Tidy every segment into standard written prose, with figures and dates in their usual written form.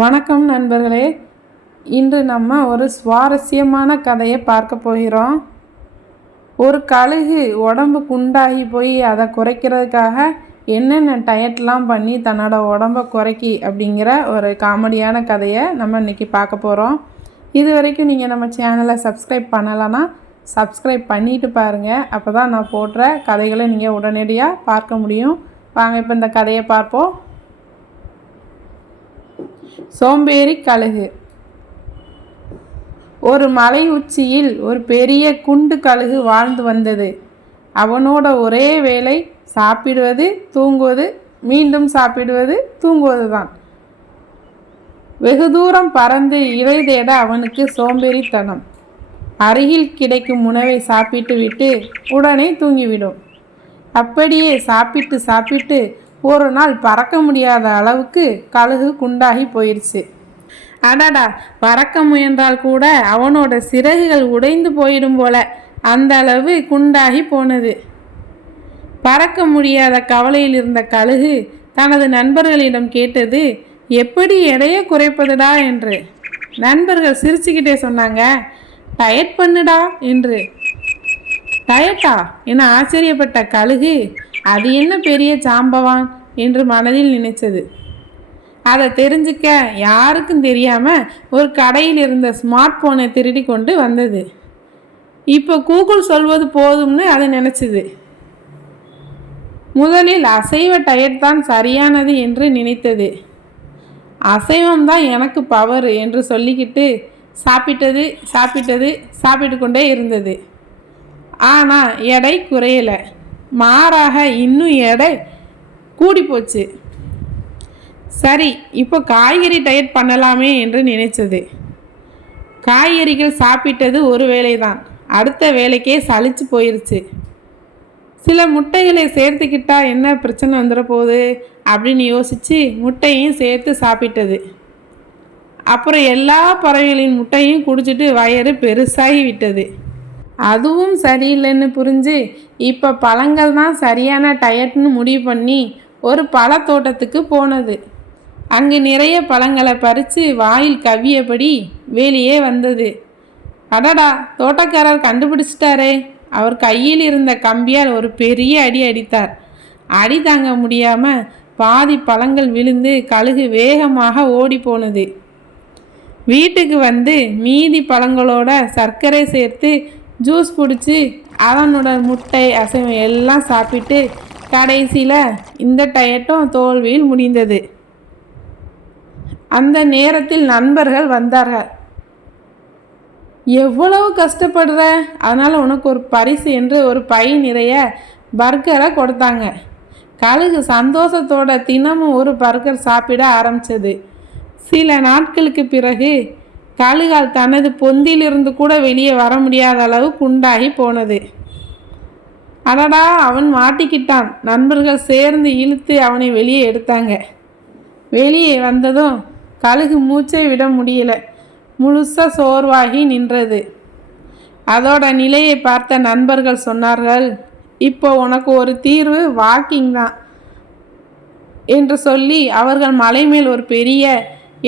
வணக்கம் நண்பர்களே. இன்று நம்ம ஒரு சுவாரஸ்யமான கதையை பார்க்க போகிறோம். ஒரு கழுகு உடம்பு குண்டாகி போய் அதை குறைக்கிறதுக்காக என்னென்ன டயட்லாம் பண்ணி தன்னோட உடம்பை குறைக்கி அப்படிங்கிற ஒரு காமெடியான கதையை நம்ம இன்றைக்கி பார்க்க போகிறோம். இது வரைக்கும் நீங்கள் நம்ம சேனலை சப்ஸ்கிரைப் பண்ணலைன்னா சப்ஸ்கிரைப் பண்ணிவிட்டு பாருங்கள். அப்போ தான் நான் போடுற கதைகளை நீங்கள் உடனடியாக பார்க்க முடியும். வாங்க இப்போ இந்த கதையை பார்ப்போம். சோம்பேறி கழுகு. ஒரு மலை உச்சியில் ஒரு பெரிய குண்டு கழுகு வாழ்ந்து வந்தது. அவனோட ஒரே வேலை சாப்பிடுவது, தூங்குவது, மீண்டும் சாப்பிடுவது, தூங்குவது தான். வெகு தூரம் பறந்து இறை தேட அவனுக்கு சோம்பேறித்தனம். அருகில் கிடைக்கும் உணவை சாப்பிட்டு விட்டு உடனே தூங்கிவிடும். அப்படியே சாப்பிட்டு ஒரு நாள் பறக்க முடியாத அளவுக்கு கழுகு குண்டாகி போயிடுச்சு. அடடா, பறக்க முயன்றால் கூட அவனோட சிறகுகள் உடைந்து போயிடும் போல, அந்த அளவு குண்டாகி போனது. பறக்க முடியாத கவலையில் இருந்த கழுகு தனது நண்பர்களிடம் கேட்டது, எப்படி எடையை குறைப்பதுடா என்று. நண்பர்கள் சிரிச்சுக்கிட்டே சொன்னாங்க, டயட் பண்ணுடா என்று. டயட்டா என ஆச்சரியப்பட்ட கழுகு, அது என்ன பெரிய சாம்பவான் என்று மனதில் நினைச்சது. அதை தெரிஞ்சுக்க யாருக்கும் தெரியாமல் ஒரு கடையில் இருந்த ஸ்மார்ட் ஃபோனை திருடி கொண்டு வந்தது. இப்போ கூகுள் சொல்வது போதும்னு அதை நினச்சிது. முதலில் அசைவ டயட் தான் சரியானது என்று நினைத்தது. அசைவம்தான் எனக்கு பவர் என்று சொல்லிக்கிட்டு சாப்பிட்டு கொண்டே இருந்தது. ஆனால் எடை குறையலை, மாறாக இன்னும் எடை கூடி போச்சு. சரி, இப்போ காய்கறி டயட் பண்ணலாமே என்று நினைச்சது. காய்கறிகள் சாப்பிட்டது ஒரு வேளைதான், அடுத்த வேலைக்கே சலிச்சு போயிருச்சு. சில முட்டைகளை சேர்த்துக்கிட்டா என்ன பிரச்சனை வந்துட போகுது அப்படின்னு யோசித்து முட்டையும் சேர்த்து சாப்பிட்டது. அப்புறம் எல்லா பறவைகளின் முட்டையும் குடிச்சிட்டு வயிறு பெருசாகி விட்டது. அதுவும் சரியில்லைன்னு புரிஞ்சு இப்போ பழங்கள் தான் சரியான டயட்னு முடிவு பண்ணி ஒரு பழத்தோட்டத்துக்கு போனது. அங்கு நிறைய பழங்களை பறித்து வாயில் கவ்வியபடி வெளியே வந்தது. அடடா, தோட்டக்காரர் கண்டுபிடிச்சிட்டாரே! அவர் கையில் இருந்த கம்பியால் ஒரு பெரிய அடி அடித்தார். அடி தாங்க முடியாமல் பாதி பழங்கள் விழுந்து கழுகு வேகமாக ஓடி போனது. வீட்டுக்கு வந்து மீதி பழங்களோட சர்க்கரை சேர்த்து ஜூஸ் குடித்து அதனோட முட்டை அசைவம் எல்லாம் சாப்பிட்டு கடைசியில் இந்த டயட்டும் தோல்வியில் முடிந்தது. அந்த நேரத்தில் நண்பர்கள் வந்தார்கள். எவ்வளவு கஷ்டப்படுற, அதனால் உனக்கு ஒரு பரிசு என்று ஒரு பை நிறைய பர்கரை கொடுத்தாங்க. கழுகு சந்தோஷத்தோட தினமும் ஒரு பர்கர் சாப்பிட ஆரம்பித்தது. சில நாட்களுக்கு பிறகு கழுகால் தனது பொந்திலிருந்து கூட வெளியே வர முடியாத அளவு குண்டாகி போனது. அடடா, அவன் மாட்டிக்கிட்டான். நண்பர்கள் சேர்ந்து இழுத்து அவனை வெளியே எடுத்தாங்க. வெளியே வந்ததும் கழுகு மூச்சை விட முடியல, முழுசாக சோர்வாகி நின்றது. அதோட நிலையை பார்த்த நண்பர்கள் சொன்னார்கள், இப்போ உனக்கு ஒரு தீர்வு வாக்கிங் தான் என்று சொல்லி அவர்கள் மலை மேல் ஒரு பெரிய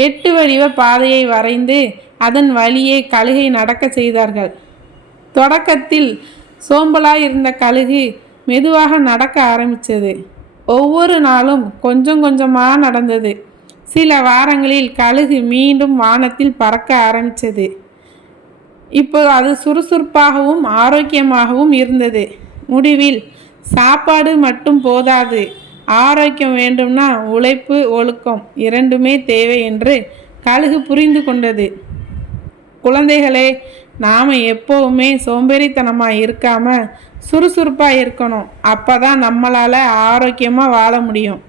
8 வடிவ பாதையை வரைந்து அதன் வழியே கழுகை நடக்க செய்தார்கள். தொடக்கத்தில் சோம்பலாய் இருந்த கழுகு மெதுவாக நடக்க ஆரம்பித்தது. ஒவ்வொரு நாளும் கொஞ்சம் கொஞ்சமாக நடந்தது. சில வாரங்களில் கழுகு மீண்டும் வானத்தில் பறக்க ஆரம்பித்தது. இப்போ அது சுறுசுறுப்பாகவும் ஆரோக்கியமாகவும் இருந்தது. முடிவில் சாப்பாடு மட்டும் போதாது, ஆரோக்கியம் வேண்டும்னா உழைப்பு, ஒழுக்கம் இரண்டுமே தேவை என்று கழுகு புரிந்து கொண்டது. குழந்தைகளே, நாம் எப்போவுமே சோம்பேறித்தனமாக இருக்காமல் சுறுசுறுப்பாக இருக்கணும். அப்போ தான் நம்மளால் ஆரோக்கியமாக வாழ முடியும்.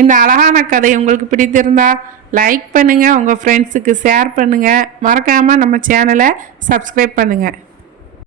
இந்த அழகான கதை உங்களுக்கு பிடித்திருந்தா லைக் பண்ணுங்கள், உங்கள் ஃப்ரெண்ட்ஸுக்கு ஷேர் பண்ணுங்கள், மறக்காமல் நம்ம சேனலை சப்ஸ்கிரைப் பண்ணுங்கள்.